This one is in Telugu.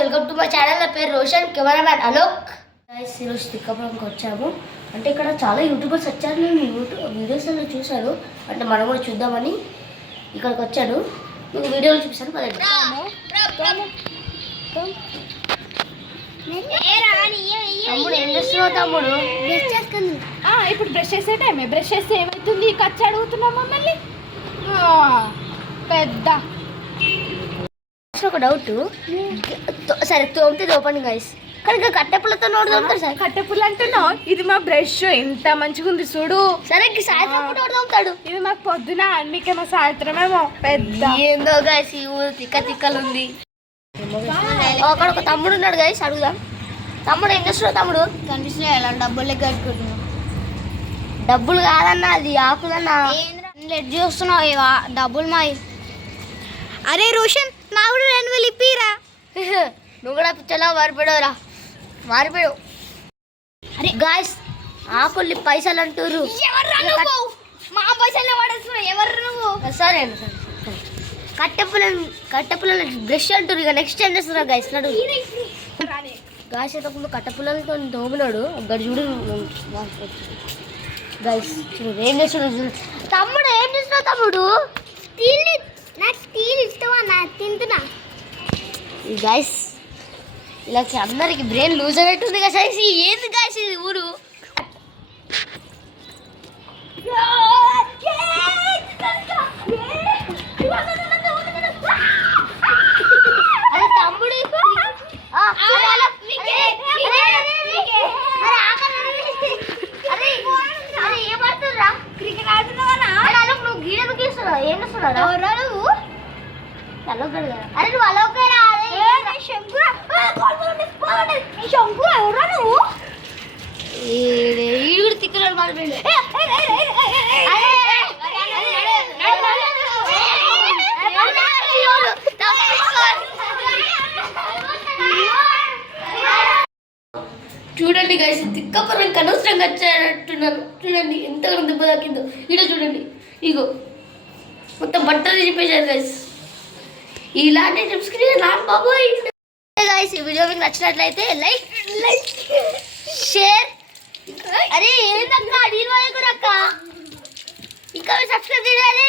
Welcome to my channel. నా పేరు రోషన్, కెమెరామ్యాన్ అలోక్. గైస్ ఈరోజు తిక్కపురంకి వచ్చాము. అంటే ఇక్కడ చాలా యూట్యూబర్స్ వచ్చారు. నేను వీడియోస్లో చూశాను, అంటే మనం కూడా చూద్దామని ఇక్కడికి వచ్చాను. మీకు వీడియోలు చూపిస్తాను పదండి. తమ్ముడు ఏం చేస్తున్నావు తమ్ముడు? ఇప్పుడు బ్రష్ చేసే టైమే. బ్రష్ చేస్తే ఏమవుతుంది? ఖర్చు అడుగుతున్నాం మమ్మల్ని. పెద్ద ఒక డౌట్, సరే తోమితే తోపండి గైస్, కానీ కట్టెపుల్లతో నోడు తోముతారు సార్. కట్టెపుల్ల అంటున్నావు? ఇది మా బ్రష్ ఎంత మంచిగా ఉంది చూడు. సరే సాయంత్రం పూట తోముతాడు. ఇది మాకు పొద్దున, మీకేమో సాయంత్రమేమో. పెద్ద ఏందో గైస్ ఈ ఊరు తిక్కలు ఉంది. అక్కడ ఒక తమ్ముడు ఉన్నాడు గైస్, అడుగుదాం. తమ్ముడు ఏం చేస్తున్నావు తమ్ముడు? కనిపిస్తున్నాయి ఎలా డబ్బులు కట్టుకుంటున్నావు? డబ్బులు కాదన్నా, అది ఆకుదన్నా. లెట్ చూస్తున్నావు డబ్బులు మాయి. అరే రోషన్, నా కూడా 2000 ఇప్పిరా. నువ్వు కూడా పిచ్చలా మారిపోయావురా, మారిపోయావు. అరే గాయస్, ఆకుల్ని పైసలు అంటారు. మా పైసలు పడేస్తున్నావు. ఎవరు నువ్వు? సరే కట్టెపుల్లని బ్రష్ అంటారు. ఇక నెక్స్ట్ ఏం చేస్తున్నా గైస్ నడు. గాయస్ అయితే ముందు కట్టెపుల్లలతో తోమినాడు. అక్కడ చూడు గైస్, చూడు ఏం చేస్తున్నాడు. తమ్ముడు ఏం చేస్తున్నావు తమ్ముడు? నాకు స్టీల్ ఇష్టమా? నాకు తింటున్నా. గైస్ ఇలా అందరికి బ్రెయిన్ లూజ్ అయినట్టుంది కదా సైజ్. ఏంది గైస్ ఇది ఊరు? అరే తమ్ముడు ఏమడుతురా? క్రికెట్ ఆడుతున్నావా? నువ్వు గీడకు గీస్తున్నావు, ఏం చేస్తున్నావు? అరే నువ్వు అలోకరా? ఈడు తిక్కలు మారిపోయింది. చూడండి గైస్, తిక్కపురం అనవసరంగా వచ్చేటట్టున్నాను. చూడండి ఎంతగానో దెబ్బ తాకిందో. ఈడ చూడండి, ఇగో మొత్తం బట్టలు చెప్పేశారు గైస్. ఇలాంటి టిప్స్ నాకు బాబోయ్. గైస్ ఈ వీడియో మీకు నచ్చినట్లయితే లైక్ షేర్. అరే ఏందక్క అడిగిన వాళ్ళకు అక్క ఇంకా సబ్స్క్రైబ్ చేయాలి.